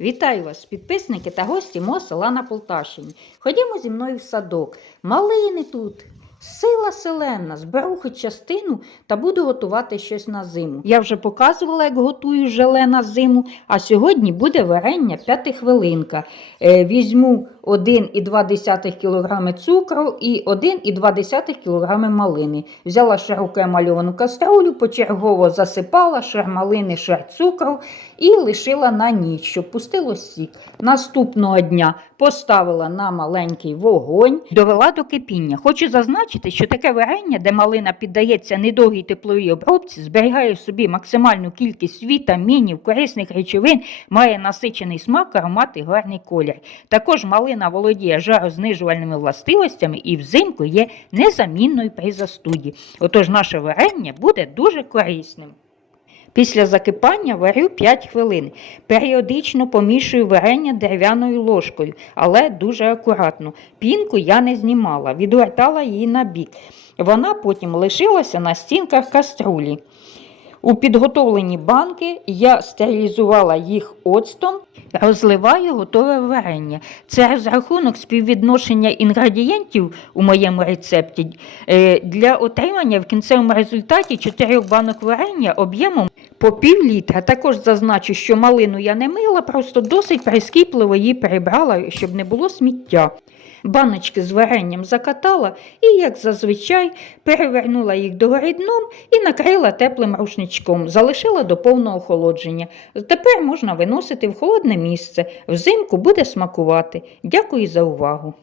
Вітаю вас, підписники та гості мого села на Полтавщині. Ходімо зі мною в садок. Малини тут. Сила селена, зберу частину та буду готувати щось на зиму. Я вже показувала, як готую желе на зиму, а сьогодні буде варення п'ятихвилинка. Е, візьму 1,2 кг цукру і 1,2 кг малини. Взяла широку емальовану каструлю, почергово засипала шар малини, шар цукру і лишила на ніч, щоб пустило сік. Наступного дня поставила на маленький вогонь, довела до кипіння. Хочу зазначити, що таке варення, де малина піддається недовгій тепловій обробці, зберігає в собі максимальну кількість вітамінів, корисних речовин, має насичений смак, аромат і гарний колір. Також малина володіє жарознижувальними властивостями і взимку є незамінною при застуді. Отож, наше варення буде дуже корисним. Після закипання варю 5 хвилин. Періодично помішую варення дерев'яною ложкою, але дуже акуратно. Пінку я не знімала, відвертала її на бік. Вона потім лишилася на стінках каструлі. У підготовлені банки я стерилізувала їх оцтом, розливаю готове варення. Це розрахунок співвідношення інгредієнтів у моєму рецепті е, для отримання в кінцевому результаті 4 банок варення об'ємом по пів літра. Також зазначу, що малину я не мила, просто досить прискіпливо її перебрала, щоб не було сміття. Баночки з варенням закатала і, як зазвичай, перевернула їх догори дном і накрила теплим рушничком, залишила до повного охолодження. Тепер можна виносити в холодне місце. Взимку буде смакувати. Дякую за увагу.